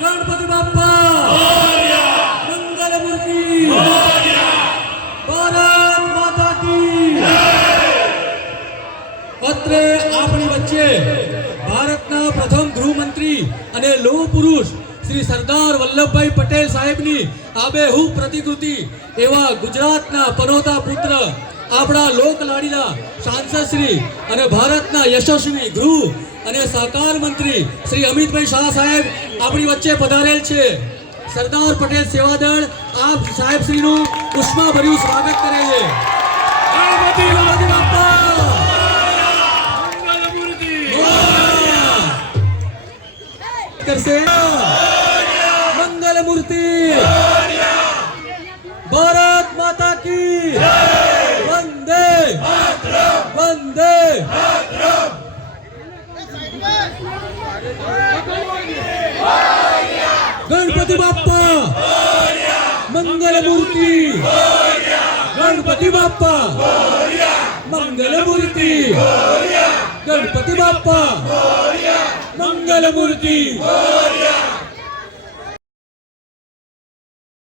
ગણપતિ બાપા મંગલ મૂર્તિ ભારત માતા કી અત્રે આપણી વચ્ચે ભારતના પ્રથમ ગૃહમંત્રી અને લોહ પુરુષ શ્રી સરદાર વલ્લભભાઈ પટેલ સાહેબની આબેહૂબ પ્રતિકૃતિ એવા ગુજરાતના પનોતા પુત્ર આપણા લોકલાડીના સાંસદ શ્રી અને ભારતના યશસ્વી ગૃહ અને સહકાર મંત્રી શ્રી અમિતભાઈ શાહ સાહેબ આપણી વચ્ચે પધારેલ છે. સરદાર પટેલ સેવાદળ આપ સાહેબ શ્રીનું ઉષ્માભર્યું સ્વાગત કરે છે! કરશે? મંગલ મૂર્તિ ભારત માતા કી વંદે વંદે ગણપતિ બાપ્પા મંગલ મૂર્તિ ગણપતિ બાપ્પા મંગલ મૂર્તિ ગણપતિ બાપ્પા મંગલ મૂર્તિ